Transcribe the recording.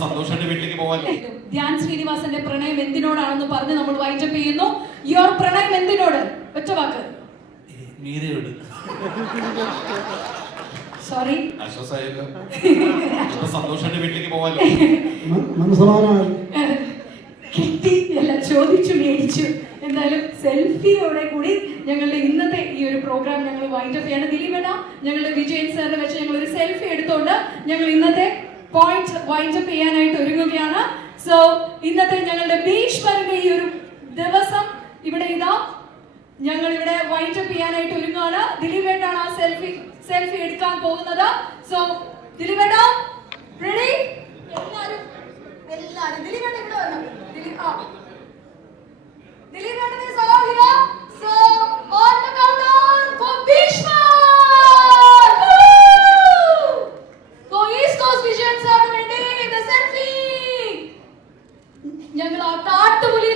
സന്തോഷന്റെ വീട്ടിലേക്ക് പോവാല്ലോ. ധ്യാൻ ശ്രീനിവാസന്റെ പ്രണയം എന്തിനോടാണെന്ന് പറഞ്ഞ് നമ്മൾ വൈൻഡപ്പ് ചെയ്യുന്നു. യുവർ പ്രണയം എന്തിനോട്? ഒറ്റ വാക്ക്. മീരയോട്. സോറി. സന്തോഷന്റെ വീട്ടിലേക്ക് പോവാല്ലോ. കിട്ടി അല്ല, ചോദിച്ചു മേടിച്ചു. എന്തായാലും സെൽഫിയോടെ കൂടി ഞങ്ങളുടെ ഇന്നത്തെ ഈ ഒരു പ്രോഗ്രാം ഞങ്ങൾ വൈൻഡപ്പ് ചെയ്യാണ്. ദിലീപേട്ട, ഞങ്ങളുടെ വിജയൻ സാറിനെ വെച്ച് ഞങ്ങൾ ഒരു സെൽഫി എടുത്തുകൊണ്ട് ഞങ്ങൾ ഇന്നത്തെ പോയിന്റ് വൈൻഡപ്പ് ചെയ്യാനായിട്ട് ഒരുങ്ങുകയാണ്. സോ ഇന്നത്തെ ഞങ്ങളുടെ ഭീഷ്മരുടെ ഈ ഒരു ദിവസം ഇവിടെ ഇതാ ഞങ്ങൾ ഇവിടെ വൈൻഡപ്പ് ചെയ്യാനായിട്ട് ഒരുങ്ങുകയാണ്. ദിലീപേട്ടാണ് ആ സെൽഫി എടുക്കാൻ പോകുന്നത്. സോ ദിലീപേട്ട റെഡി? എല്ലാരും ദിലീപേട്ട ഇവിടെ വരണം. ദിലീപേട്ടൻ is all here. So on the countdown for Bhishma. So East Coast Vision sir വേണ്ടി the selfie. ഞങ്ങൾ ആ കാട്ടുപുലി